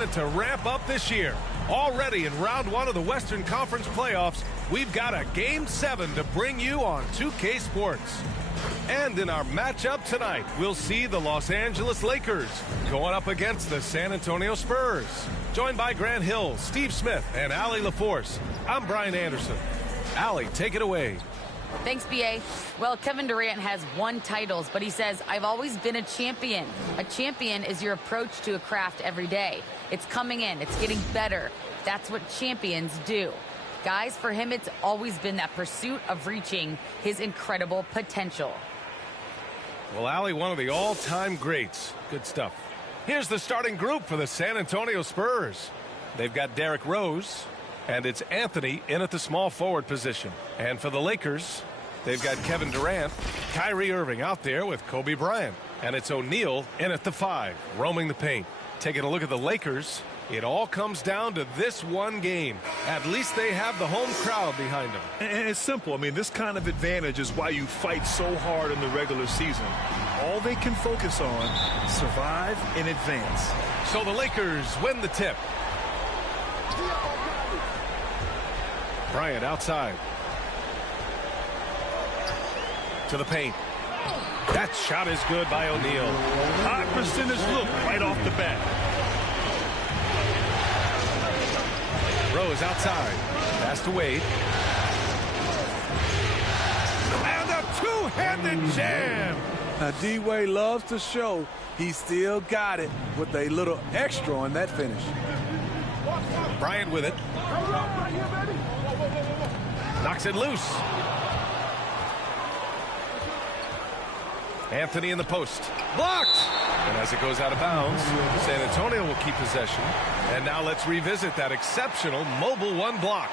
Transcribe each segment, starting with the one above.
To ramp up this year. Already in round one of the Western Conference playoffs, we've got a Game 7 to bring you on 2K Sports. And in our matchup tonight, we'll see the Los Angeles Lakers going up against the San Antonio Spurs. Joined by Grant Hill, Steve Smith, and Allie LaForce, I'm Brian Anderson. Allie, take it away. Thanks, B.A. Well, Kevin Durant has won titles, but he says, I've always been a champion. A champion is your approach to a craft every day. It's coming in. It's getting better. That's what champions do. Guys, for him, it's always been that pursuit of reaching his incredible potential. Well, Allie, one of the all-time greats. Good stuff. Here's the starting group for the San Antonio Spurs. They've got DRose, and it's Anthony in at the small forward position. And for the Lakers, they've got Kevin Durant, Kyrie Irving out there with Kobe Bryant. And it's O'Neal in at the 5, roaming the paint. Taking a look at the Lakers, it all comes down to this one game. At least they have the home crowd behind them. And it's simple. I mean, this kind of advantage is why you fight so hard in the regular season. All they can focus on, survive and advance. So the Lakers win the tip. Bryant outside. To the paint. That shot is good by O'Neal. High percentage look right off the bat. Rose outside. Pass to Wade. And a two-handed jam. Now, D-Wade loves to show he still got it with a little extra on that finish. Bryant with it. Knocks it loose. Anthony in the post. Blocked! And as it goes out of bounds, San Antonio will keep possession. And now let's revisit that exceptional mobile one block.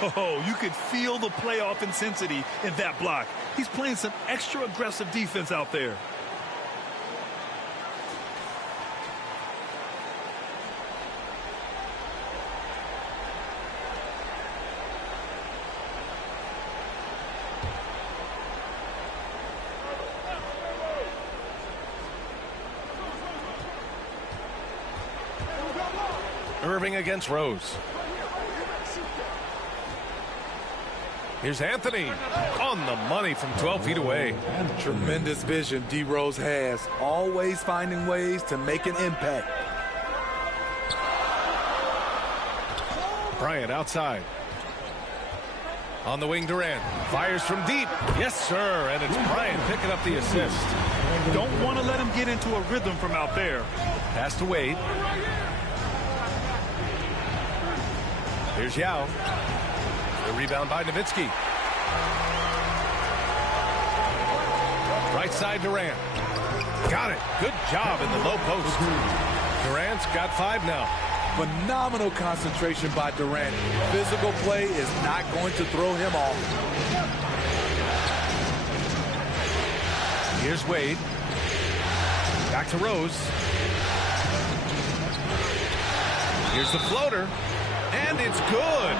Oh, you could feel the playoff intensity in that block. He's playing some extra aggressive defense out there. Irving against Rose. Here's Anthony on the money from 12 feet away. Tremendous vision DRose has, always finding ways to make an impact. Bryant outside. On the wing, Durant fires from deep. Yes, sir, and it's Bryant picking up the assist. Don't want to let him get into a rhythm from out there. Pass to Wade. Here's Yao. The rebound by Nowitzki. Right side, Durant. Got it. Good job in the low post. Durant's got 5 now. Phenomenal concentration by Durant. Physical play is not going to throw him off. Here's Wade. Back to Rose. Here's the floater. And it's good.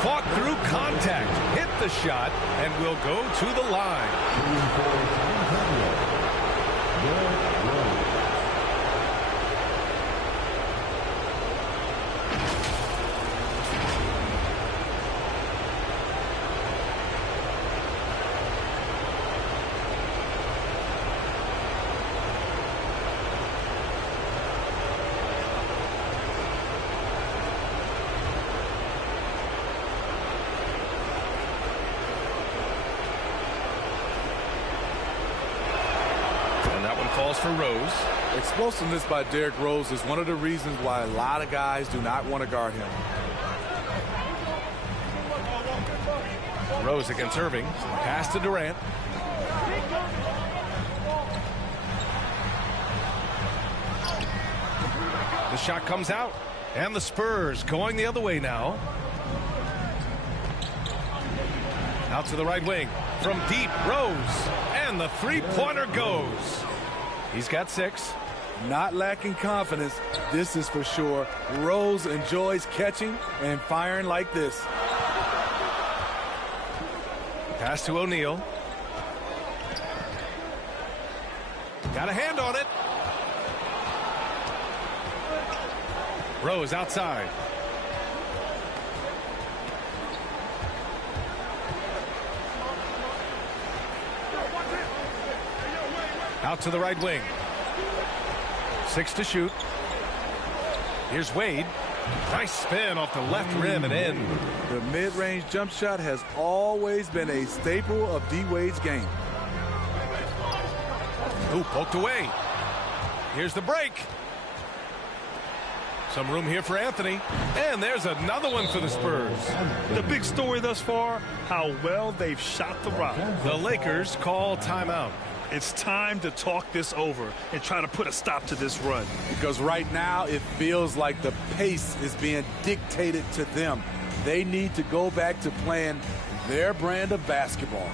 Fought through contact. Hit the shot and will go to the line. Falls for Rose. Explosiveness by DRose is one of the reasons why a lot of guys do not want to guard him. Rose against Irving. Pass to Durant. The shot comes out. And the Spurs going the other way now. Out to the right wing. From deep, Rose. And the three-pointer goes. He's got 6. Not lacking confidence, this is for sure. Rose enjoys catching and firing like this. Pass to O'Neal. Got a hand on it. Rose outside. Out to the right wing. 6 to shoot. Here's Wade. Nice spin off the left rim and in. The mid-range jump shot has always been a staple of D-Wade's game. Ooh, poked away. Here's the break. Some room here for Anthony. And there's another one for the Spurs. The big story thus far, how well they've shot the rock. The Lakers call timeout. It's time to talk this over and try to put a stop to this run. Because right now it feels like the pace is being dictated to them. They need to go back to playing their brand of basketball.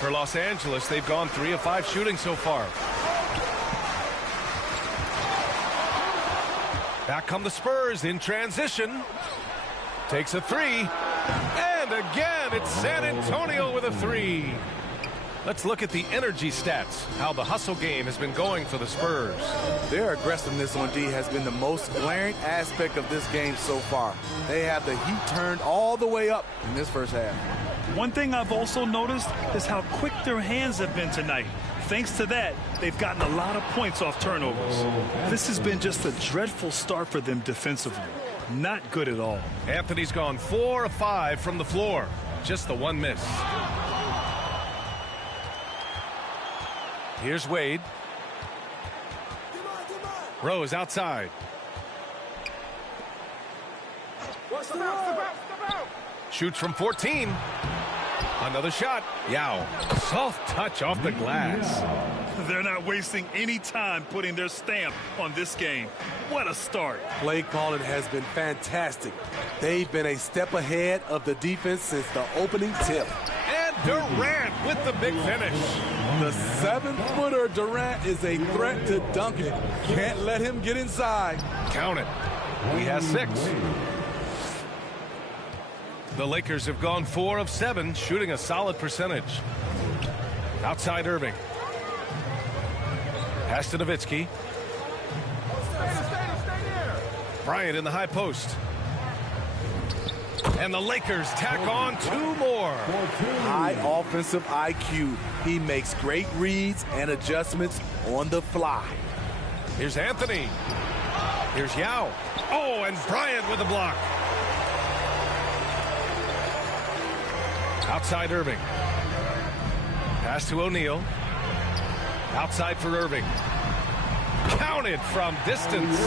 For Los Angeles, they've gone 3 of 5 shooting so far. Back come the Spurs in transition. Takes a 3. And again, it's San Antonio with a 3. Let's look at the energy stats, how the hustle game has been going for the Spurs. Their aggressiveness on D has been the most glaring aspect of this game so far. They have the heat turned all the way up in this first half. One thing I've also noticed is how quick their hands have been tonight. Thanks to that, they've gotten a lot of points off turnovers. This has been just a dreadful start for them defensively. Not good at all. Anthony's gone 4 of 5 from the floor. Just the one miss. Here's Wade. Rose outside. Shoots from 14. Another shot. Yao. Soft touch off the glass. They're not wasting any time putting their stamp on this game. What a start. Play calling has been fantastic. They've been a step ahead of the defense since the opening tip. And Durant with the big finish. The 7-footer Durant is a threat to dunk it. Can't let him get inside. Count it. He has 6. The Lakers have gone 4 of 7, shooting a solid percentage. Outside Irving. Pass to Nowitzki. Bryant in the high post. And the Lakers tack on 2 more. High offensive IQ. He makes great reads and adjustments on the fly. Here's Anthony. Here's Yao. Oh, and Bryant with a block. Outside Irving. Pass to O'Neal. Outside for Irving. Counted from distance.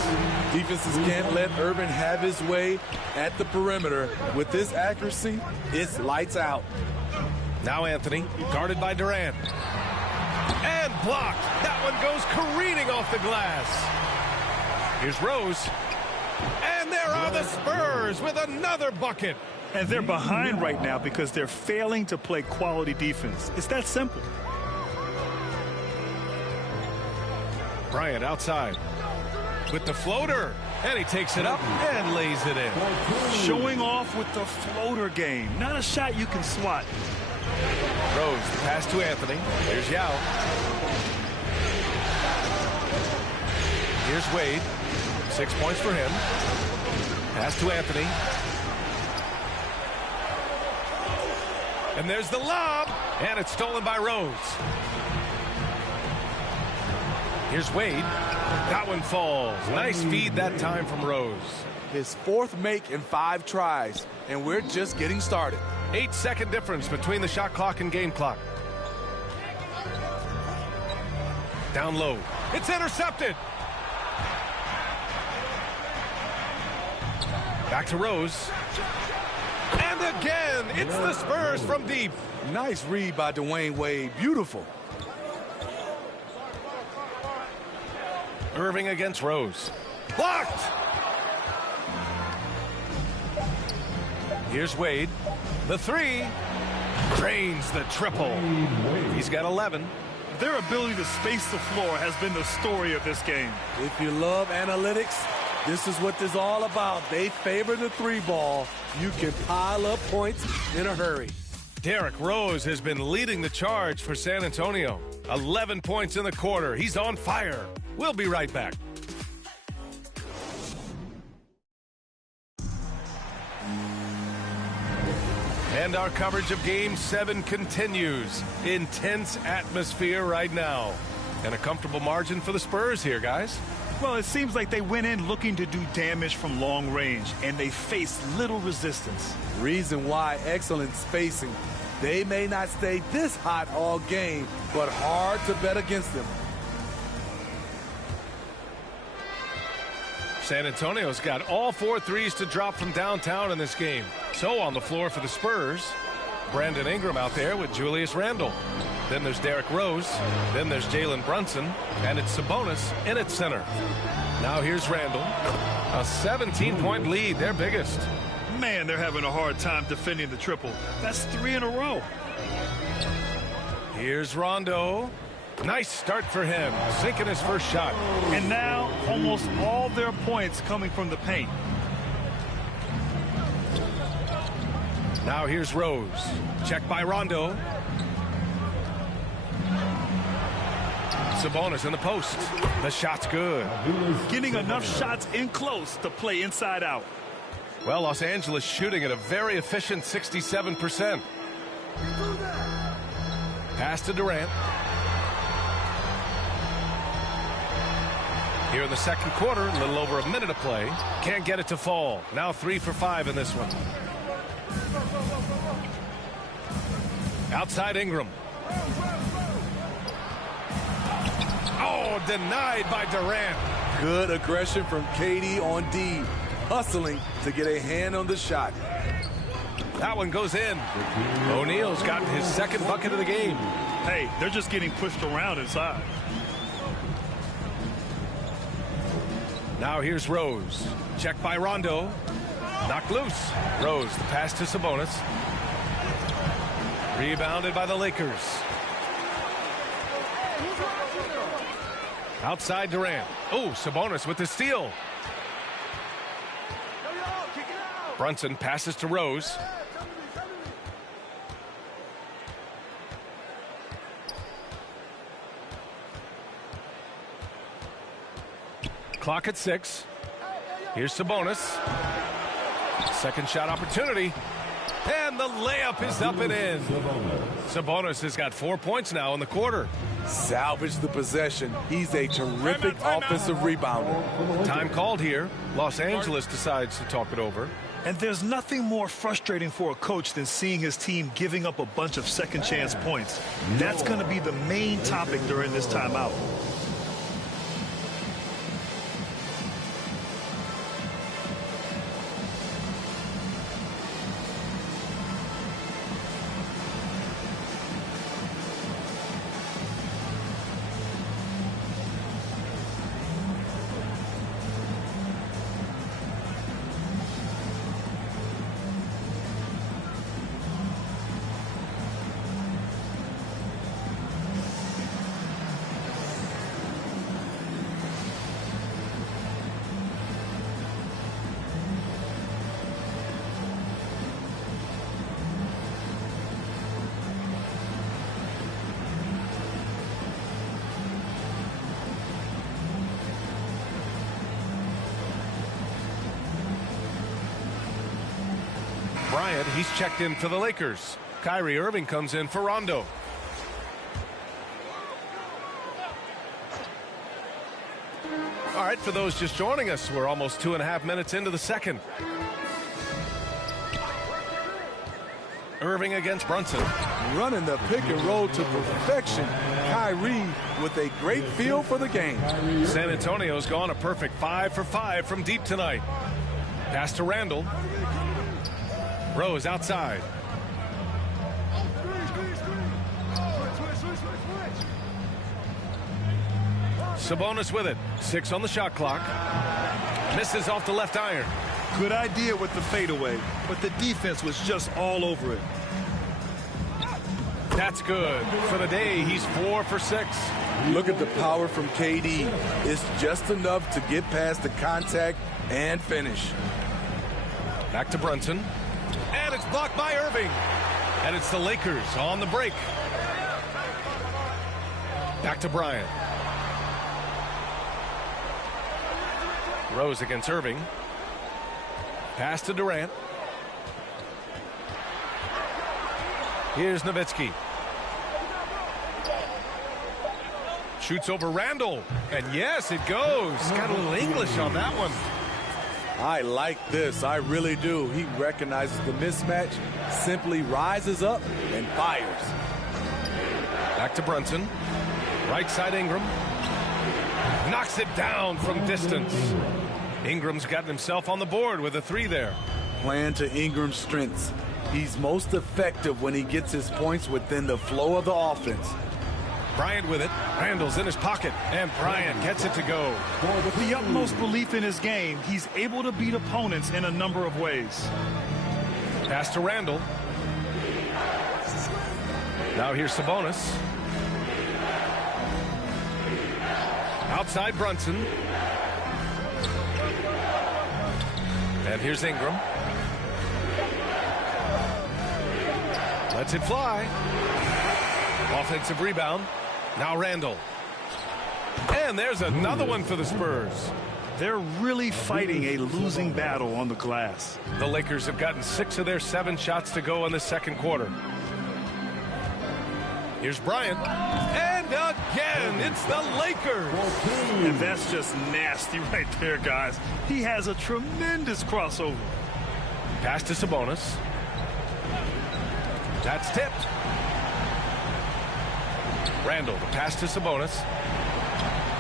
Defenses can't let Irving have his way at the perimeter. With this accuracy, it's lights out. Now Anthony, guarded by Durant. And blocked. That one goes careening off the glass. Here's Rose. And there are the Spurs with another bucket. And they're behind right now because they're failing to play quality defense. It's that simple. Bryant outside with the floater. And he takes it up and lays it in. Showing off with the floater game. Not a shot you can swat. Rose, the pass to Anthony. Here's Yao. Here's Wade. 6 points for him. Pass to Anthony. And there's the lob. And it's stolen by Rose. Here's Wade. That one falls. Nice feed that time from Rose. His 4th make in 5 tries, and we're just getting started. 8-second difference between the shot clock and game clock. Down low. It's intercepted. Back to Rose. And again, it's the Spurs from deep. Nice read by Dwayne Wade. Beautiful. Irving against Rose. Blocked! Here's Wade. The three. Drains the triple. He's got 11. Their ability to space the floor has been the story of this game. If you love analytics, this is what this is all about. They favor the three ball. You can pile up points in a hurry. Derrick Rose has been leading the charge for San Antonio. 11 points in the quarter. He's on fire. We'll be right back. And our coverage of Game 7 continues. Intense atmosphere right now. And a comfortable margin for the Spurs here, guys. Well, it seems like they went in looking to do damage from long range, and they faced little resistance. Reason why: excellent spacing. They may not stay this hot all game, but hard to bet against them. San Antonio's got all 4 threes to drop from downtown in this game. So on the floor for the Spurs, Brandon Ingram out there with Julius Randle. Then there's Derrick Rose. Then there's Jalen Brunson. And it's Sabonis in its center. Now here's Randle. A 17-point lead, their biggest. Man, they're having a hard time defending the triple. That's 3 in a row. Here's Rondo. Nice start for him, sinking his first shot. And now almost all their points coming from the paint. Now here's Rose. Checked by Rondo. Sabonis in the post. The shot's good. Getting enough shots in close to play inside out. Well, Los Angeles shooting at a very efficient 67%. Pass to Durant. Here in the second quarter, a little over a minute of play. Can't get it to fall. Now 3 for 5 in this one. Outside Ingram. Oh, denied by Durant. Good aggression from KD on D. Hustling to get a hand on the shot. That one goes in. O'Neal's gotten his second bucket of the game. Hey, they're just getting pushed around inside. Now here's Rose. Checked by Rondo. Knocked loose. Rose, the pass to Sabonis. Rebounded by the Lakers. Outside Durant. Oh, Sabonis with the steal. Brunson passes to Rose. Clock at 6. Here's Sabonis. Second shot opportunity. And the layup is up and in. Sabonis has got 4 points now in the quarter. Salvage the possession. He's a terrific offensive rebounder. Time called here. Los Angeles decides to talk it over. And there's nothing more frustrating for a coach than seeing his team giving up a bunch of second chance points. That's going to be the main topic during this timeout. Bryant, he's checked in for the Lakers. Kyrie Irving comes in for Rondo. All right, for those just joining us, we're almost 2.5 minutes into the second. Irving against Brunson. Running the pick and roll to perfection. Kyrie with a great feel for the game. San Antonio's gone a perfect 5 for 5 from deep tonight. Pass to Randall. Rose outside. Sabonis with it. 6 on the shot clock. Misses off the left iron. Good idea with the fadeaway, but the defense was just all over it. That's good. For the day, he's 4 for 6. Look at the power from KD. It's just enough to get past the contact and finish. Back to Brunson. And it's blocked by Irving. And it's the Lakers on the break. Back to Bryant. Rose against Irving. Pass to Durant. Here's Nowitzki. Shoots over Randall. And yes, it goes. Got a little English on that one. I like this. I really do. He recognizes the mismatch, simply rises up and fires. Back to Brunson. Right side Ingram. Knocks it down from distance. Ingram's gotten himself on the board with a 3 there. Playing to Ingram's strengths. He's most effective when he gets his points within the flow of the offense. Bryant with it. Randall's in his pocket, and Bryant gets it to go. With the utmost belief in his game, he's able to beat opponents in a number of ways. Pass to Randall. Now here's Sabonis. Outside Brunson. And here's Ingram. Lets it fly. Offensive rebound. Now Randall. And there's another one for the Spurs. They're really fighting a losing battle on the glass. The Lakers have gotten 6 of their 7 shots to go in the second quarter. Here's Bryant. And again, it's the Lakers. And that's just nasty right there, guys. He has a tremendous crossover. Pass to Sabonis. That's tipped. Randall, the pass to Sabonis.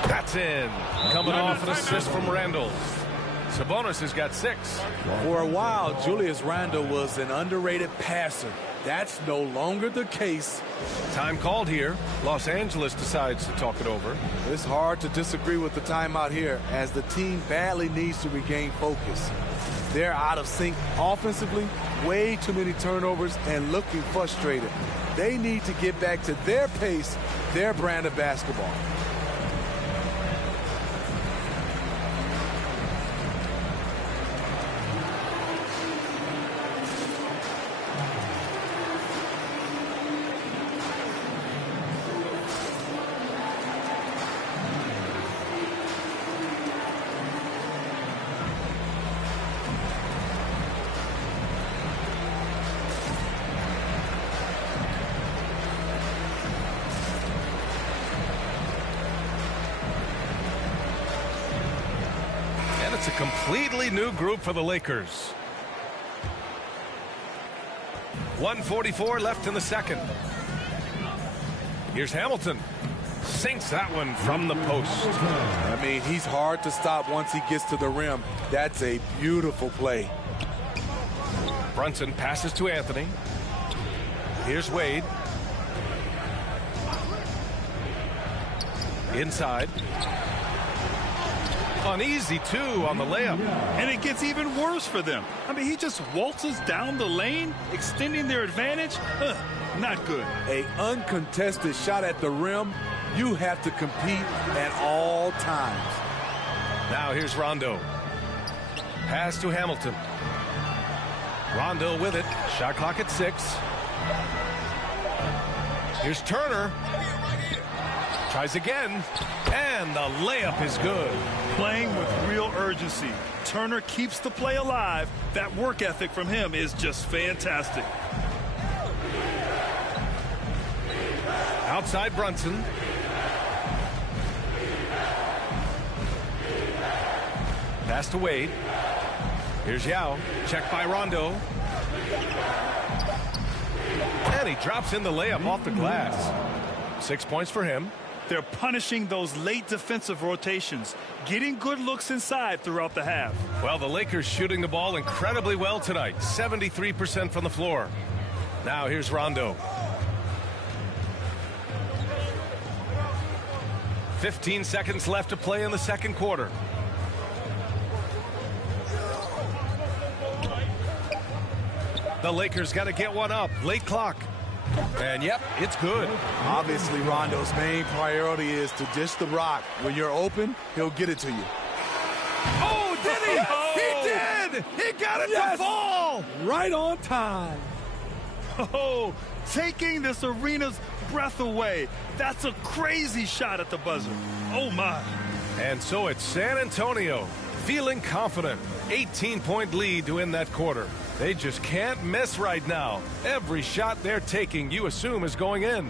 That's in. Coming off an assist from Randall. Sabonis has got 6. For a while, Julius Randle was an underrated passer. That's no longer the case. Time called here. Los Angeles decides to talk it over. It's hard to disagree with the timeout here as the team badly needs to regain focus. They're out of sync offensively, way too many turnovers, and looking frustrated. They need to get back to their pace, their brand of basketball. It's a completely new group for the Lakers. 1:44 left in the second. Here's Hamilton. Sinks that one from the post. I mean, he's hard to stop once he gets to the rim. That's a beautiful play. Brunson passes to Anthony. Here's Wade. Inside. Uneasy, too, on the layup. And it gets even worse for them. I mean, he just waltzes down the lane, extending their advantage. Not good. A uncontested shot at the rim, you have to compete at all times. Now here's Rondo. Pass to Hamilton. Rondo with it. Shot clock at 6. Here's Turner. Tries again. And the layup is good. Playing with real urgency. Turner keeps the play alive. That work ethic from him is just fantastic. Outside Brunson. Pass to Wade. Here's Yao. Checked by Rondo. And he drops in the layup off the glass. 6 points for him. They're punishing those late defensive rotations, getting good looks inside throughout the half. Well, the Lakers shooting the ball incredibly well tonight. 73% from the floor. Now here's Rondo. 15 seconds left to play in the second quarter. The Lakers got to get one up. Late clock. And, yep, it's good. Obviously, Rondo's main priority is to dish the rock. When you're open, he'll get it to you. Oh, did he? He did! He got it to fall! Right on time. Oh, taking this arena's breath away. That's a crazy shot at the buzzer. Oh, my. And so it's San Antonio, feeling confident. 18-point lead to end that quarter. They just can't miss right now. Every shot they're taking, you assume, is going in.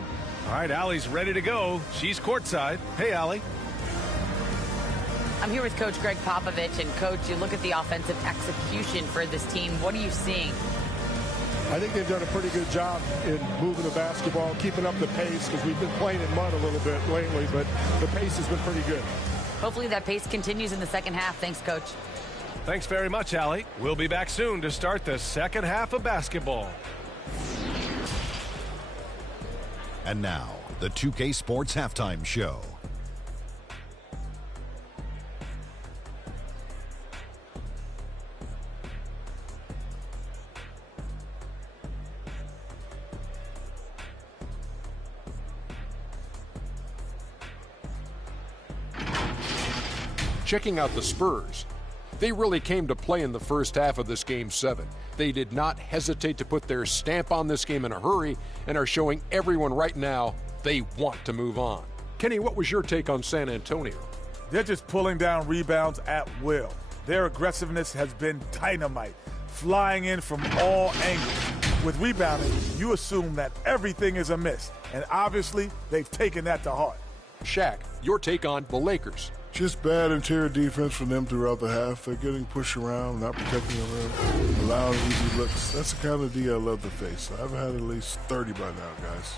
All right, Allie's ready to go. She's courtside. Hey, Allie. I'm here with Coach Greg Popovich. And, Coach, you look at the offensive execution for this team. What are you seeing? I think they've done a pretty good job in moving the basketball, keeping up the pace, because we've been playing in mud a little bit lately, but the pace has been pretty good. Hopefully that pace continues in the second half. Thanks, Coach. Thanks very much, Allie. We'll be back soon to start the second half of basketball. And now, the 2K Sports Halftime Show. Checking out the Spurs. They really came to play in the first half of this Game 7. They did not hesitate to put their stamp on this game in a hurry and are showing everyone right now they want to move on. Kenny, what was your take on San Antonio? They're just pulling down rebounds at will. Their aggressiveness has been dynamite, flying in from all angles. With rebounding, you assume that everything is a miss, and obviously they've taken that to heart. Shaq, your take on the Lakers. Just bad interior defense from them throughout the half. They're getting pushed around, not protecting the rim, allowing easy looks. That's the kind of D I love to face. I've had at least 30 by now, guys.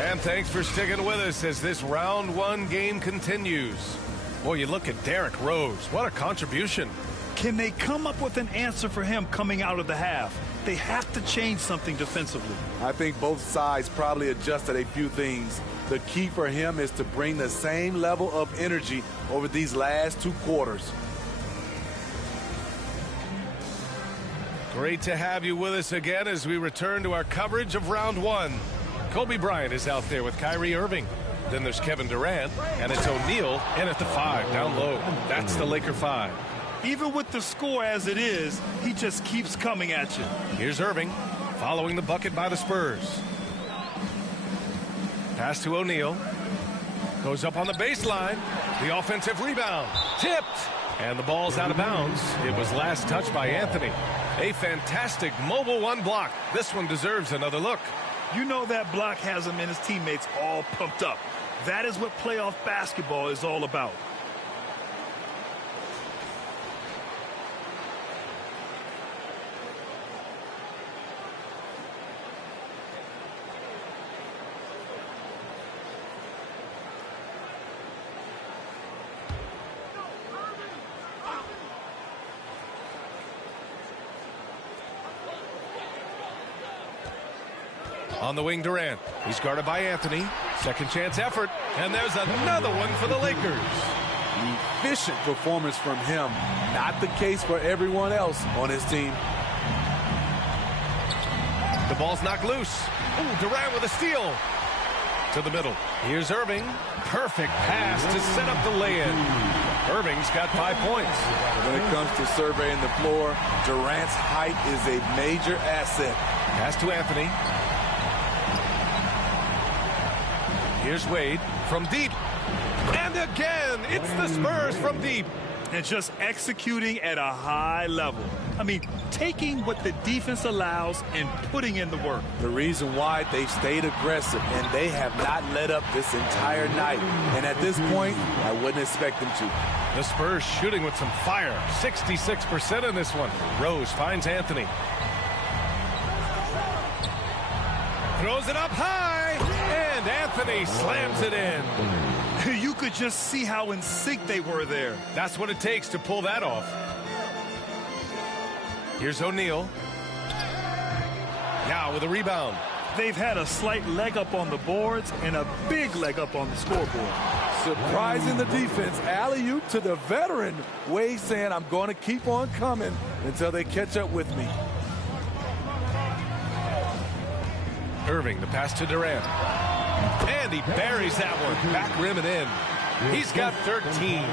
And thanks for sticking with us as this round one game continues. Boy, you look at Derrick Rose. What a contribution. Can they come up with an answer for him coming out of the half? They have to change something defensively. I think both sides probably adjusted a few things. The key for him is to bring the same level of energy over these last two quarters. Great to have you with us again as we return to our coverage of round one. Kobe Bryant is out there with Kyrie Irving. Then there's Kevin Durant, and it's O'Neal in at the 5, down low. That's the Laker 5. Even with the score as it is, he just keeps coming at you. Here's Irving, following the bucket by the Spurs. Pass to O'Neal. Goes up on the baseline. The offensive rebound. Tipped. And the ball's out of bounds. It was last touched by Anthony. A fantastic mobile one block. This one deserves another look. You know that block has him and his teammates all pumped up. That is what playoff basketball is all about. On the wing, Durant. He's guarded by Anthony. Second chance effort. And there's another one for the Lakers. Efficient performance from him. Not the case for everyone else on his team. The ball's knocked loose. Ooh, Durant with a steal. To the middle. Here's Irving. Perfect pass to set up the lay-in. Irving's got 5 points. When it comes to surveying the floor, Durant's height is a major asset. Pass to Anthony. Here's Wade from deep. And again, it's the Spurs from deep. And just executing at a high level. I mean, taking what the defense allows and putting in the work. The reason why they've stayed aggressive, and they have not let up this entire night. And at this point, I wouldn't expect them to. The Spurs shooting with some fire. 66% in this one. Rose finds Anthony. Throws it up high, and Anthony slams it in. You could just see how in sync they were there. That's what it takes to pull that off. Here's O'Neal. Now with a rebound. They've had a slight leg up on the boards and a big leg up on the scoreboard. Surprising the defense. Alley-oop to the veteran. Wade saying, I'm going to keep on coming until they catch up with me. Irving, the pass to Durant. And he buries that one. Back rim and in. He's got 13.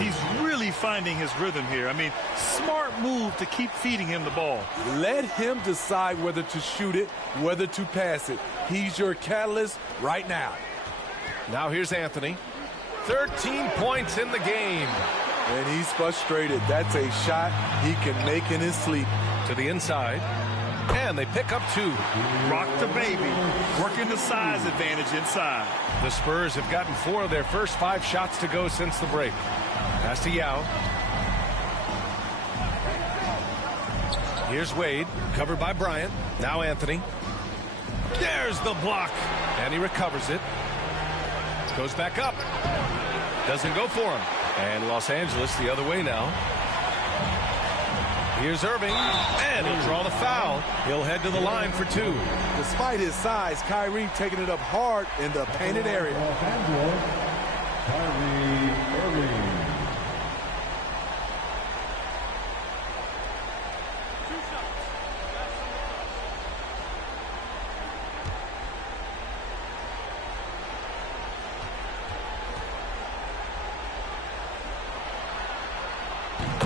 He's really finding his rhythm here. I mean, smart move to keep feeding him the ball. Let him decide whether to shoot it, whether to pass it. He's your catalyst right now. Now here's Anthony. 13 points in the game. And he's frustrated. That's a shot he can make in his sleep. To the inside. And they pick up 2. Rock the baby. Working the size advantage inside. The Spurs have gotten 4 of their first 5 shots to go since the break. Pass to Yao. Here's Wade, covered by Bryant. Now Anthony. There's the block. And he recovers it. Goes back up. Doesn't go for him. And Los Angeles the other way now. Here's Irving, and he'll draw the foul. He'll head to the line for 2. Despite his size, Kyrie taking it up hard in the painted area. Kyrie Irving.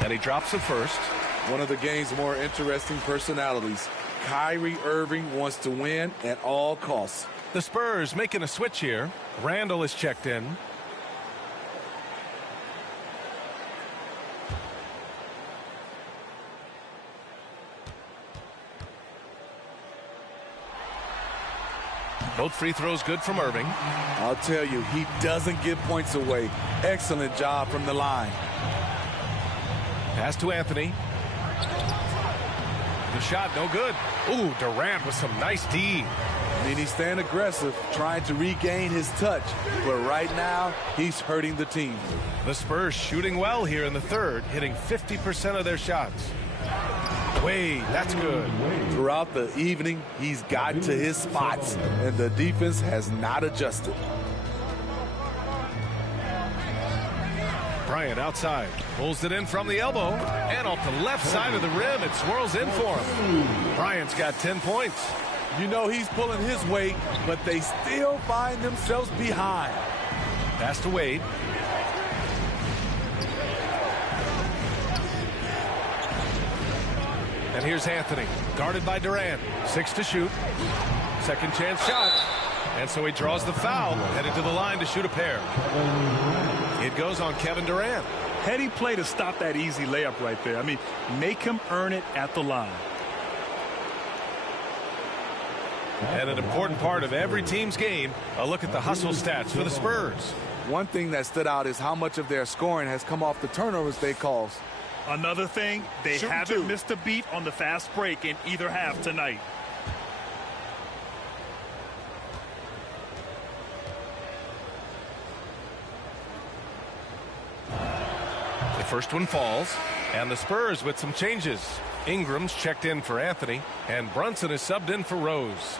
And he drops the first. One of the game's more interesting personalities. Kyrie Irving wants to win at all costs. The Spurs making a switch here. Randall is checked in. Both free throws good from Irving. I'll tell you, he doesn't give points away. Excellent job from the line. Pass to Anthony. The shot, no good. Ooh, Durant with some nice D. I mean, he's staying aggressive, trying to regain his touch. But right now, he's hurting the team. The Spurs shooting well here in the third, hitting 50% of their shots. Wade, that's good. Throughout the evening, he's gotten to his spots, and the defense has not adjusted. Bryant outside, pulls it in from the elbow, and off the left side of the rim, it swirls in for him. Bryant's got 10 points. You know he's pulling his weight, but they still find themselves behind. Pass to Wade. And here's Anthony, guarded by Durant. 6 to shoot. Second chance shot. And so he draws the foul, headed to the line to shoot a pair. It goes on Kevin Durant. Heady play to stop that easy layup right there. I mean, make him earn it at the line. And an important part of every team's game, a look at the hustle stats for the Spurs. One thing that stood out is how much of their scoring has come off the turnovers they caused. Another thing, they haven't missed a beat on the fast break in either half tonight. The first one falls, and the Spurs with some changes. Ingram's checked in for Anthony, and Brunson is subbed in for Rose.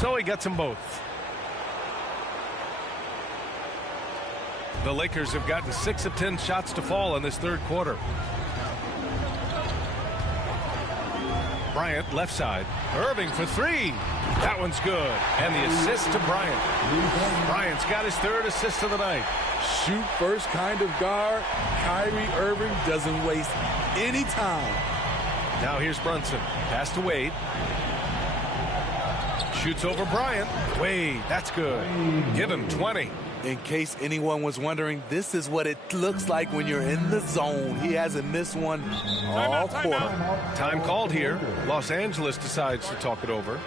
So he gets them both. The Lakers have gotten 6 of 10 shots to fall in this third quarter. Bryant left side. Irving for 3. That one's good. And the assist to Bryant. Bryant's got his 3rd assist of the night. Shoot first kind of guard. Kyrie Irving doesn't waste any time. Now here's Brunson. Pass to Wade. Shoots over Bryant. Wade, that's good. Give him 20. In case anyone was wondering, this is what it looks like when you're in the zone. He hasn't missed one all quarter. Time called here. Los Angeles decides to talk it over.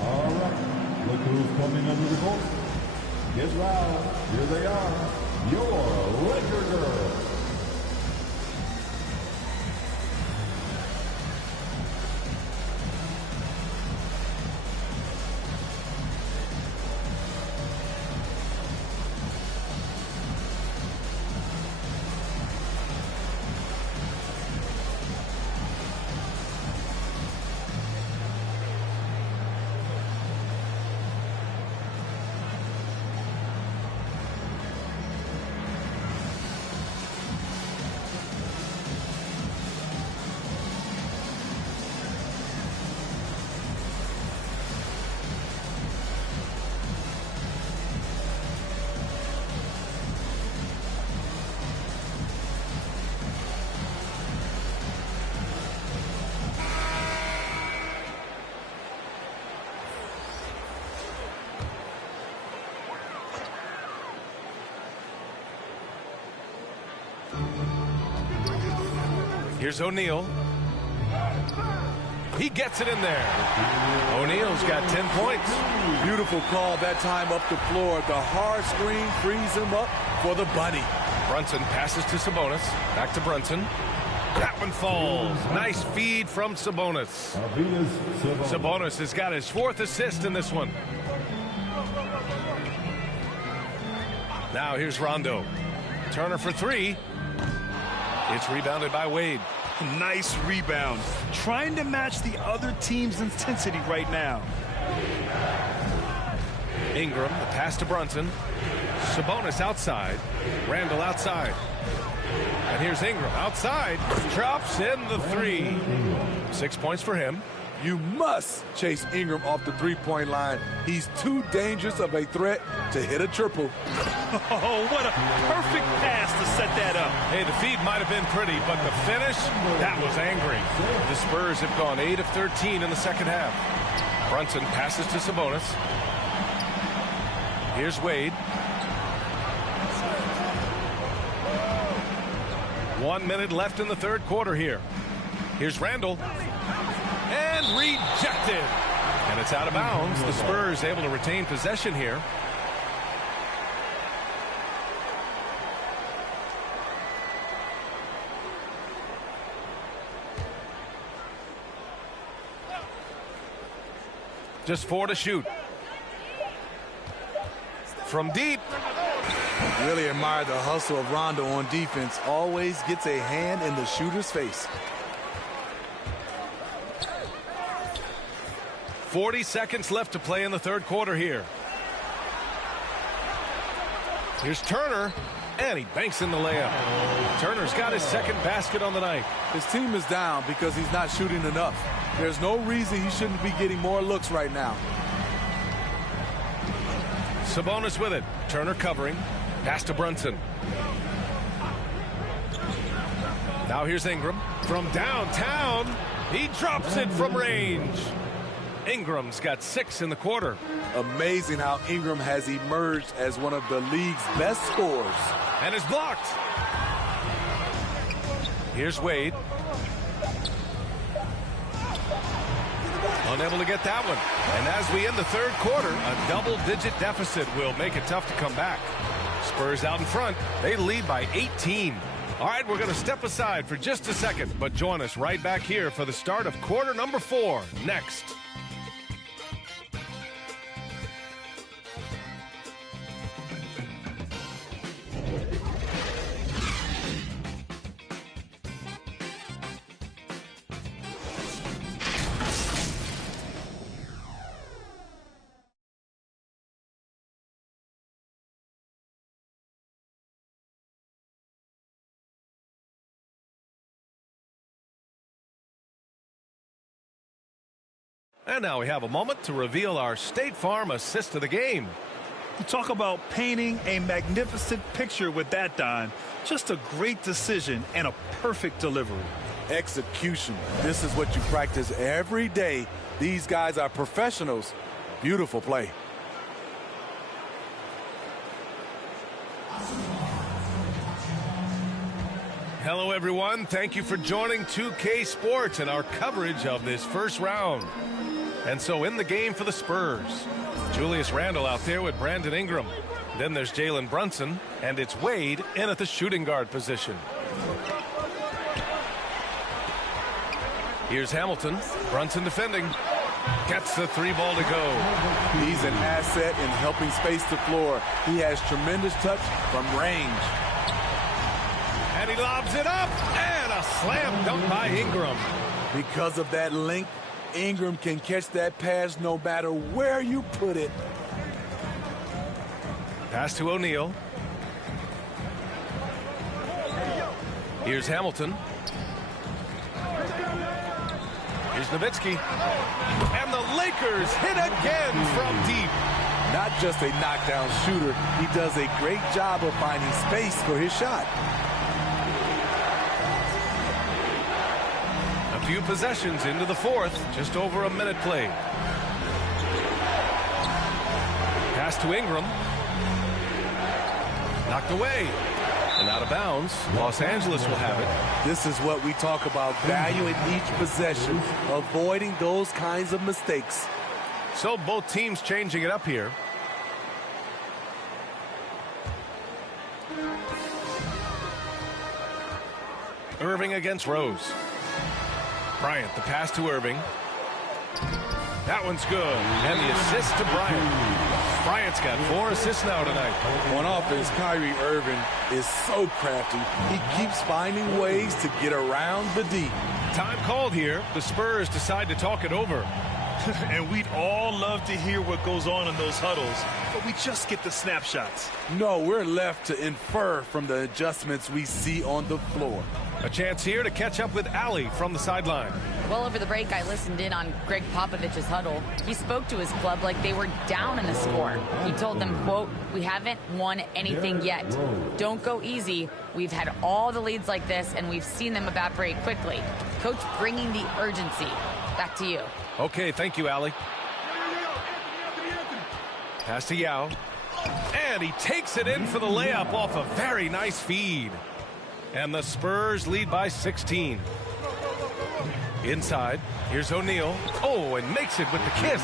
All right, look who's coming under the court. Get loud. Here they are, your Laker girls. Here's O'Neal. He gets it in there. O'Neal's got 10 points. Beautiful call that time up the floor. The hard screen frees him up for the bunny. Brunson passes to Sabonis. Back to Brunson. That one falls. Nice feed from Sabonis. Sabonis has got his 4th assist in this one. Now here's Rondo. Turner for 3. It's rebounded by Wade. Nice rebound. Trying to match the other team's intensity right now. Ingram, the pass to Brunson. Sabonis outside. Randall outside. And here's Ingram outside. Drops in the 3. 6 points for him. You must chase Ingram off the three-point line. He's too dangerous of a threat to hit a triple. Oh, what a perfect pass to set that up. Hey, the feed might have been pretty, but the finish, that was angry. The Spurs have gone 8 of 13 in the second half. Brunson passes to Sabonis. Here's Wade. 1 minute left in the third quarter here. Here's Randall. And rejected. And it's out of bounds. The Spurs able to retain possession here. Just 4 to shoot. From deep. Really admire the hustle of Rondo on defense. Always gets a hand in the shooter's face. 40 seconds left to play in the third quarter here. Here's Turner, and he banks in the layup. Turner's got his second basket on the night. His team is down because he's not shooting enough. There's no reason he shouldn't be getting more looks right now. Sabonis with it. Turner covering. Pass to Brunson. Now here's Ingram. From downtown, he drops it from range. Ingram's got 6 in the quarter. Amazing how Ingram has emerged as one of the league's best scorers. And is blocked. Here's Wade. Unable to get that one. And as we end the third quarter, a double-digit deficit will make it tough to come back. Spurs out in front. They lead by 18. All right, we're going to step aside for just a second, but join us right back here for the start of quarter number 4 next. And now we have a moment to reveal our State Farm assist of the game. You talk about painting a magnificent picture with that, Don. Just a great decision and a perfect delivery. Execution. This is what you practice every day. These guys are professionals. Beautiful play. Hello, everyone. Thank you for joining 2K Sports and our coverage of this first round. And so in the game for the Spurs, Julius Randle out there with Brandon Ingram. Then there's Jalen Brunson, and it's Wade in at the shooting guard position. Here's Hamilton. Brunson defending. Gets the three ball to go. He's an asset in helping space the floor. He has tremendous touch from range. And he lobs it up, and a slam dunk by Ingram. Because of that length, Ingram can catch that pass no matter where you put it. Pass to O'Neal. Here's Hamilton. Here's Nowitzki. And the Lakers hit again from deep. Not just a knockdown shooter, he does a great job of finding space for his shot. A few possessions into the fourth, just over a minute played. Pass to Ingram. Knocked away. And out of bounds. Los Angeles will have it. This is what we talk about, valuing each possession, avoiding those kinds of mistakes. So both teams changing it up here. Irving against Rose. Bryant, the pass to Irving. That one's good. And the assist to Bryant. Bryant's got 4 assists now tonight. On offense, Kyrie Irving is so crafty. He keeps finding ways to get around the D. Time called here. The Spurs decide to talk it over. And we'd all love to hear what goes on in those huddles, but we just get the snapshots. No, we're left to infer from the adjustments we see on the floor. A chance here to catch up with Allie from the sideline. Well, over the break, I listened in on Greg Popovich's huddle. He spoke to his club like they were down in the score. He told them, quote, "We haven't won anything yet. Don't go easy. We've had all the leads like this, and we've seen them evaporate quickly." Coach bringing the urgency. Back to you. Okay, thank you, Allie. Pass to Yao. And he takes it in for the layup off a very nice feed. And the Spurs lead by 16. Inside, here's O'Neal. Oh, and makes it with the kiss.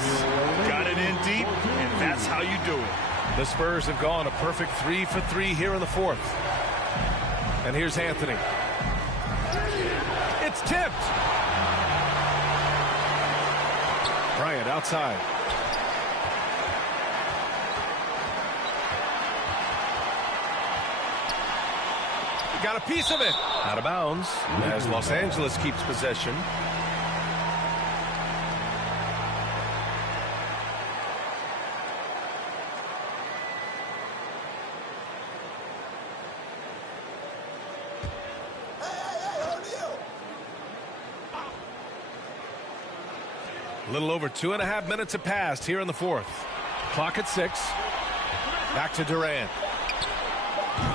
Got it in deep, and that's how you do it. The Spurs have gone a perfect 3 for 3 here in the fourth. And here's Anthony. It's tipped. Bryant outside. Got a piece of it. Out of bounds as Los Angeles keeps possession. A little over 2.5 minutes have passed here in the fourth. Clock at 6. Back to Durant.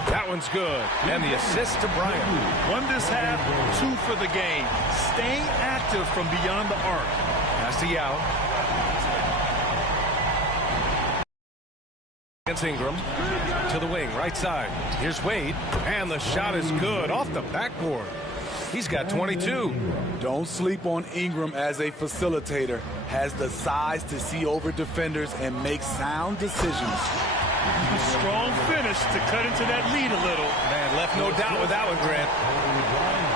That one's good. And the assist to Bryant. 1 this half, 2 for the game. Staying active from beyond the arc. Pass to Yao. Against Ingram. To the wing, right side. Here's Wade. And the shot is good off the backboard. He's got 22. Don't sleep on Ingram as a facilitator. Has the size to see over defenders and make sound decisions. A strong finish to cut into that lead a little. Man, left no doubt with that one, Grant.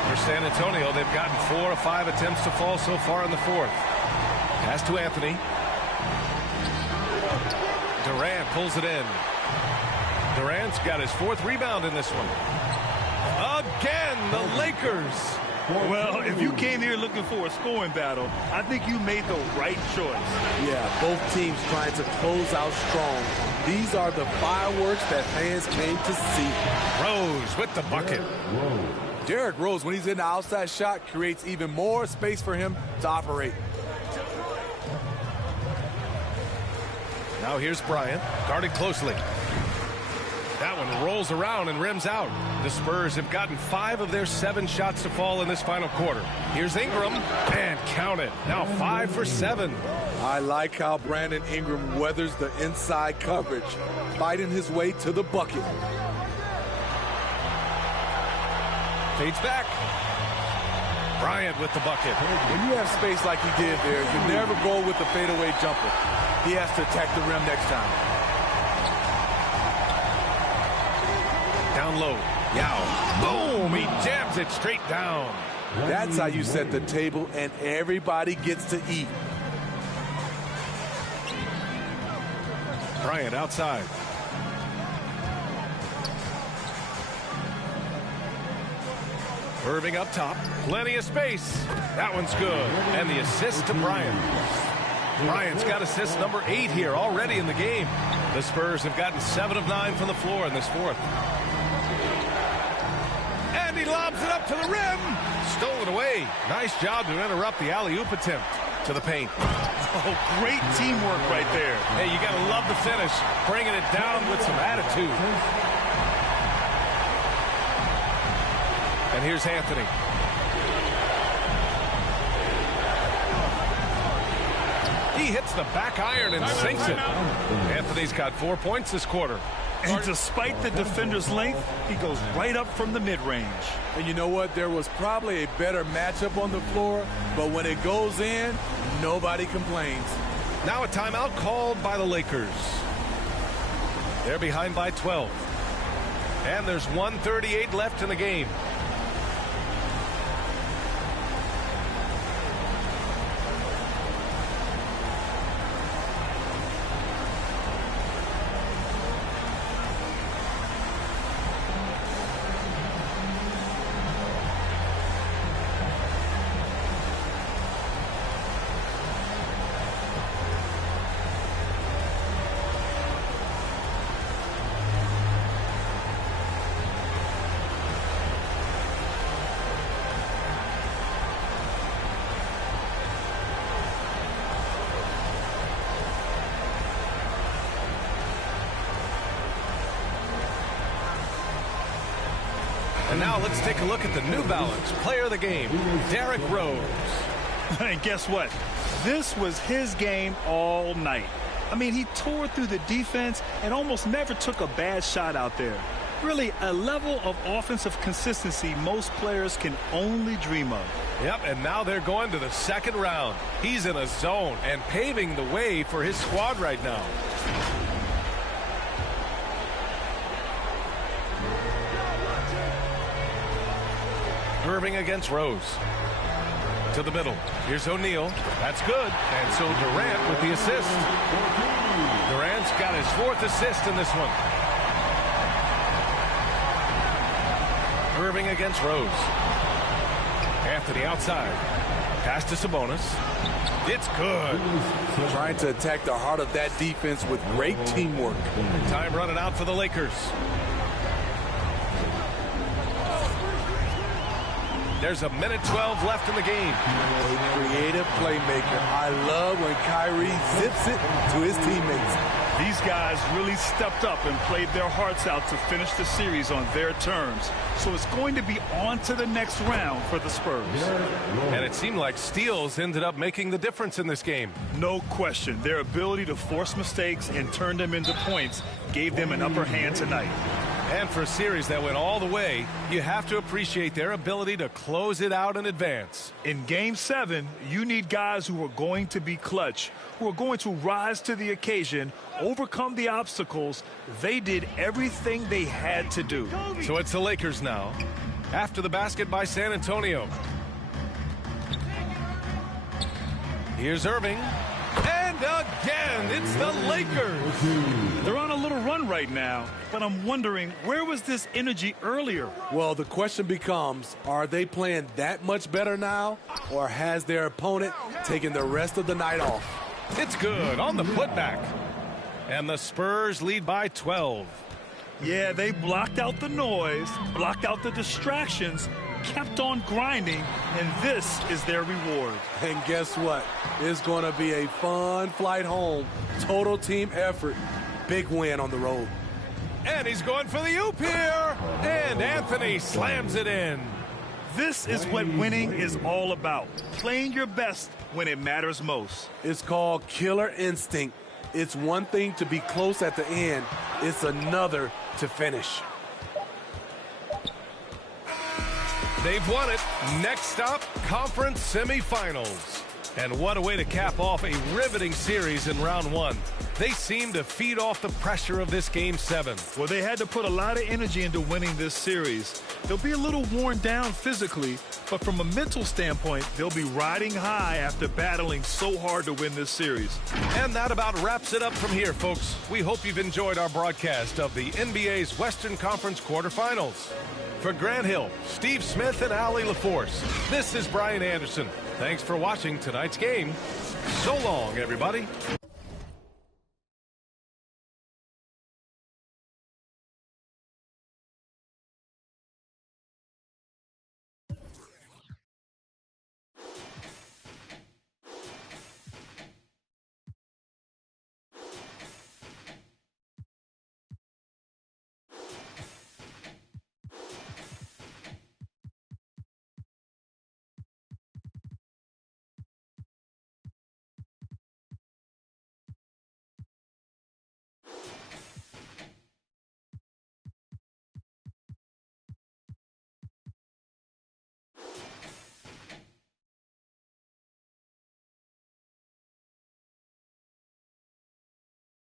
For San Antonio, they've gotten 4 or 5 attempts to fall so far in the fourth. Pass to Anthony. Durant pulls it in. Durant's got his 4th rebound in this one. Again, the Lakers. Well, if you came here looking for a scoring battle, I think you made the right choice. Yeah, both teams trying to close out strong. These are the fireworks that fans came to see. Rose with the bucket. Derrick Rose, when he's in the outside shot, creates even more space for him to operate. Now here's Bryant, guarded closely. That one rolls around and rims out. The Spurs have gotten 5 of their 7 shots to fall in this final quarter. Here's Ingram, and count it. Now 5 for 7. I like how Brandon Ingram weathers the inside coverage, fighting his way to the bucket. Fades back. Bryant with the bucket. When you have space like he did there, you never go with the fadeaway jumper. He has to attack the rim next time. Down low. Yao. Boom! He jams it straight down. That's how you set the table, and everybody gets to eat. Bryant outside. Irving up top. Plenty of space. That one's good. And the assist to Bryant. Bryant's got assist number 8 here already in the game. The Spurs have gotten 7 of 9 from the floor in this fourth. And he lobs it up to the rim. Stolen away. Nice job to interrupt the alley-oop attempt to the paint. Oh, great teamwork right there. Hey, you got to love the finish. Bringing it down with some attitude. And here's Anthony. He hits the back iron and sinks it. Anthony's got 4 points this quarter. And despite the defender's length, he goes right up from the mid-range. And you know what? There was probably a better matchup on the floor, but when it goes in, nobody complains. Now a timeout called by the Lakers. They're behind by 12. And there's 1:38 left in the game. And now let's take a look at the New Balance player of the game, DRose. And guess what? This was his game all night. I mean, he tore through the defense and almost never took a bad shot out there. Really, a level of offensive consistency most players can only dream of. Yep, and now they're going to the second round. He's in a zone and paving the way for his squad right now. Irving against Rose. To the middle. Here's O'Neal. That's good. And so Durant with the assist. Durant's got his 4th assist in this one. Irving against Rose. Anthony outside. Pass to Sabonis. It's good. Trying to attack the heart of that defense with great teamwork. Time running out for the Lakers. There's a minute 12 left in the game. A creative playmaker. I love when Kyrie zips it to his teammates. These guys really stepped up and played their hearts out to finish the series on their terms. So it's going to be on to the next round for the Spurs. And it seemed like steals ended up making the difference in this game. No question. Their ability to force mistakes and turn them into points gave them an upper hand tonight. And for a series that went all the way, you have to appreciate their ability to close it out in advance. In Game 7, you need guys who are going to be clutch, who are going to rise to the occasion, overcome the obstacles. They did everything they had to do. So it's the Lakers now, after the basket by San Antonio. Here's Irving. And again, it's the Lakers. They're on a little run right now, but I'm wondering, where was this energy earlier? Well, the question becomes, are they playing that much better now, or has their opponent taken the rest of the night off? It's good on the putback. And the Spurs lead by 12. Yeah, they blocked out the noise, blocked out the distractions, kept on grinding, and this is their reward. And guess what? It's going to be a fun flight home. Total team effort. Big win on the road. And he's going for the oop here. And Anthony slams it in. This is what winning is all about. Playing your best when it matters most. It's called killer instinct. It's one thing to be close at the end. It's another to finish. They've won it. Next stop, conference semifinals. And what a way to cap off a riveting series in round one. They seem to feed off the pressure of this Game 7. Well, they had to put a lot of energy into winning this series. They'll be a little worn down physically, but from a mental standpoint, they'll be riding high after battling so hard to win this series. And that about wraps it up from here, folks. We hope you've enjoyed our broadcast of the NBA's Western Conference quarterfinals. For Grant Hill, Steve Smith, and Allie LaForce, this is Brian Anderson. Thanks for watching tonight's game. So long, everybody.